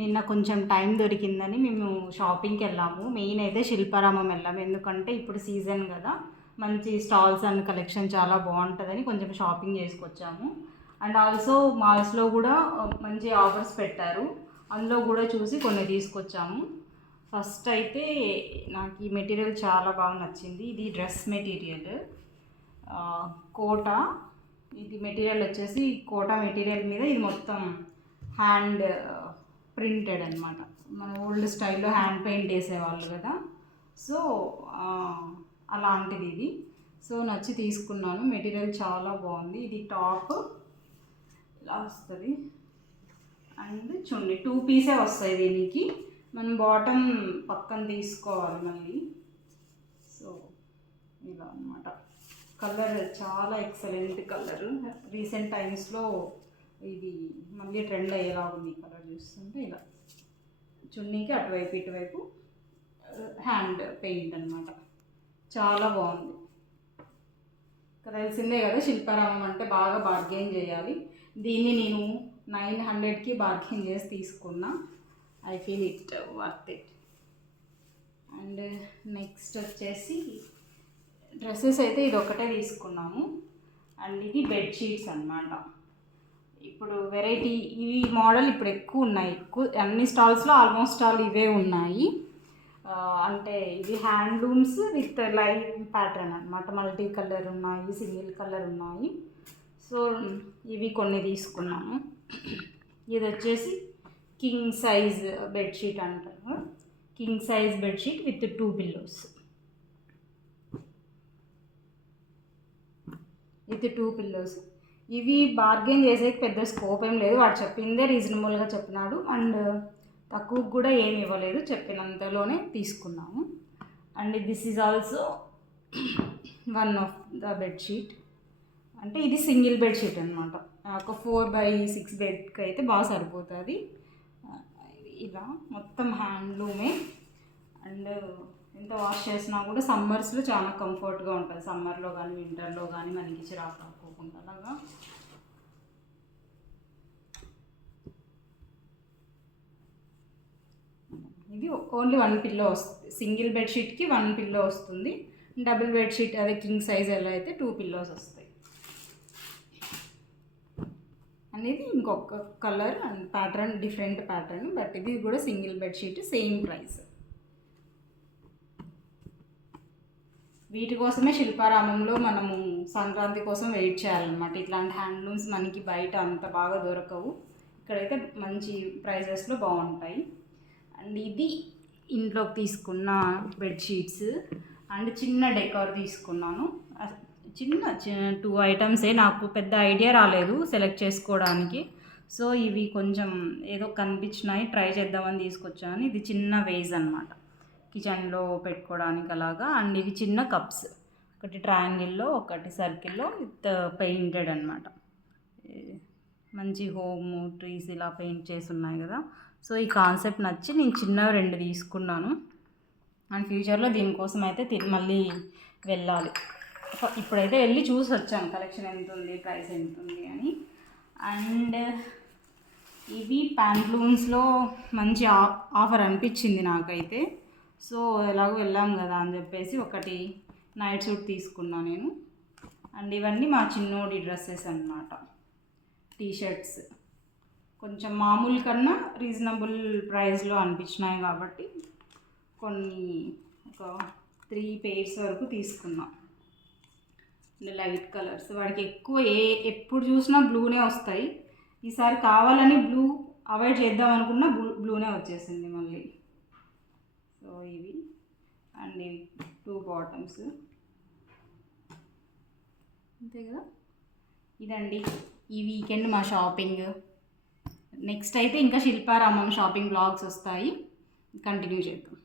నిన్న కొంచెం టైం దొరికిందని మేము షాపింగ్కి వెళ్ళాము. మెయిన్ అయితే శిల్పారామం వెళ్ళాము, ఎందుకంటే ఇప్పుడు సీజన్ కదా, మంచి స్టాల్స్ అండ్ కలెక్షన్ చాలా బాగుంటుందని కొంచెం షాపింగ్ చేసుకొచ్చాము. అండ్ ఆల్సో మాల్స్లో కూడా మంచి ఆఫర్స్ పెట్టారు, అందులో కూడా చూసి కొన్ని తీసుకొచ్చాము. ఫస్ట్ అయితే నాకు ఈ మెటీరియల్ చాలా బాగా నచ్చింది. ఇది డ్రెస్ మెటీరియల్, కోటా. ఇది మెటీరియల్ వచ్చేసి కోటా మెటీరియల్ మీద ఇది మొత్తం హ్యాండ్ ప్రింటెడ్ అనమాట. మన ఓల్డ్ స్టైల్లో హ్యాండ్ పెయింట్ వేసేవాళ్ళు కదా, సో అలాంటిది ఇది. సో నచ్చి తీసుకున్నాను. మెటీరియల్ చాలా బాగుంది. ఇది టాప్ ఇలా వస్తుంది అండ్ చున్నీ 2 పీసే వస్తాయి దీనికి. మనం బాటమ్ పక్కన తీసుకోవాలి మళ్ళీ. సో ఇలా అన్నమాట. కలర్ చాలా ఎక్సలెంట్ కలర్. రీసెంట్ టైమ్స్లో ఇది మళ్ళీ ట్రెండ్ అయ్యేలా ఉంది ఈ కలర్ చూస్తుంటే. ఇలా చున్నీకి అటువైపు ఇటువైపు హ్యాండ్ పెయింట్ అనమాట, చాలా బాగుంది. తెలిసిందే కదా శిల్పారామం అంటే బాగా బార్గెయిన్ చేయాలి. దీన్ని నేను 900కి బార్గెయిన్ చేసి తీసుకున్నా. I feel it worth it. And next వచ్చేసి డ్రెస్సెస్ అయితే ఇది ఒకటే తీసుకున్నాము. అండ్ ఇది బెడ్షీట్స్ అన్నమాట. ఇప్పుడు వెరైటీ ఇవి మోడల్ ఇప్పుడు ఎక్కువ ఉన్నాయి, అన్ని స్టాల్స్లో ఆల్మోస్ట్ ఆల్ ఇవే ఉన్నాయి. అంటే ఇది హ్యాండ్లూమ్స్ విత్ లైట్ ప్యాటర్న్ అనమాట. మల్టీ కలర్ ఉన్నాయి, సింగిల్ కలర్ ఉన్నాయి. సో ఇవి కొన్ని తీసుకున్నాము. ఇది వచ్చేసి కింగ్ సైజ్ బెడ్షీట్ అంటారు. King size bedsheet with 2 pillows. With 2 pillows. ఇవి బార్గెన్ చేసే పెద్ద స్కోప్ ఏం లేదు, వాడు చెప్పిందే రీజనబుల్గా చెప్పినాడు. అండ్ తక్కువ కూడా ఏమి ఇవ్వలేదు, చెప్పినంతలోనే తీసుకున్నాము. And this is also one of the bedsheet. అంటే ఇది సింగిల్ బెడ్షీట్ అనమాట. ఒక 4x6 బెడ్కి అయితే బాగా సరిపోతుంది. ఇలా మొత్తం హ్యాండ్లూమే. అండ్ ఎంత వాష్ చేసినా కూడా సమ్మర్స్లో చాలా కంఫర్ట్గా ఉంటుంది. సమ్మర్లో కానీ వింటర్లో కానీ మనకి చిరాకు రాకోకుండా అలాగా. ఇది ఓన్లీ 1 పిల్లో వస్తుంది. సింగిల్ బెడ్షీట్కి 1 పిల్లో వస్తుంది. డబుల్ బెడ్షీట్ అదే కింగ్ సైజ్ ఎలా అయితే 2 పిల్లోస్ వస్తాయి. అనేది ఇంకొక colour and pattern, different pattern. But ఇది కూడా సింగిల్ బెడ్షీట్, సేమ్ ప్రైస్. వీటి కోసమే శిల్పారామంలో మనము సంక్రాంతి కోసం వెయిట్ చేయాలన్నమాట. ఇట్లాంటి హ్యాండ్లూమ్స్ మనకి బయట అంత బాగా దొరకవు, ఇక్కడైతే మంచి ప్రైజెస్లో బాగుంటాయి. అండ్ ఇది ఇంట్లోకి తీసుకున్న బెడ్షీట్స్. అండ్ చిన్న డెకార్ తీసుకున్నాను. చిన్న 2 ఐటమ్సే, నాకు పెద్ద ఐడియా రాలేదు సెలెక్ట్ చేసుకోవడానికి. సో ఇవి కొంచెం ఏదో కనిపించినాయి, ట్రై చేద్దామని తీసుకొచ్చాను. ఇది చిన్న వేజ్ అనమాట, కిచెన్లో పెట్టుకోవడానికి అలాగా. అండ్ ఇవి చిన్న కప్స్, ఒకటి ట్రయాంగిల్లో ఒకటి సర్కిల్లో విత్ పెయింటెడ్ అనమాట. మంచి హోమ్ ట్రీస్ ఇలా పెయింట్ చేసి ఉన్నాయి కదా. సో ఈ కాన్సెప్ట్ నచ్చి నేను చిన్నవి 2 తీసుకున్నాను. అండ్ ఫ్యూచర్లో దీనికోసం అయితే మళ్ళీ వెళ్ళాలి. ఇప్పుడైతే వెళ్ళి చూసి వచ్చాను కలెక్షన్ ఎంత ఉంది, ప్రైస్ ఎంత ఉంది అని. అండ్ ఇవి ప్యాంట్లూన్స్లో మంచి ఆఫర్ అనిపించింది నాకైతే. సో ఎలాగో వెళ్ళాం కదా అని చెప్పేసి ఒకటి నైట్ సూట్ తీసుకున్నా నేను. అండ్ ఇవన్నీ మా చిన్నోడి డ్రెస్సెస్ అన్నమాట. టీషర్ట్స్ కొంచెం మామూలు కన్నా రీజనబుల్ ప్రైస్లో అనిపించినాయి కాబట్టి కొన్ని ఒక 3 పేర్స్ వరకు తీసుకున్నా. లైట్ కలర్స్, వాడికి ఎక్కువ ఎప్పుడు చూసినా బ్లూనే వస్తాయి. ఈసారి కావాలని బ్లూ అవాయిడ్ చేద్దాం అనుకున్నా బ్లూనే వచ్చేసింది మళ్ళీ. సో ఇవి అండ్ ఇవి 2 బాటమ్స్ అంతే కదా. ఇదండి ఈ వీకెండ్ మా షాపింగ్. నెక్స్ట్ అయితే ఇంకా శిల్పారామం షాపింగ్ బ్లాగ్స్ వస్తాయి, కంటిన్యూ చేద్దాం.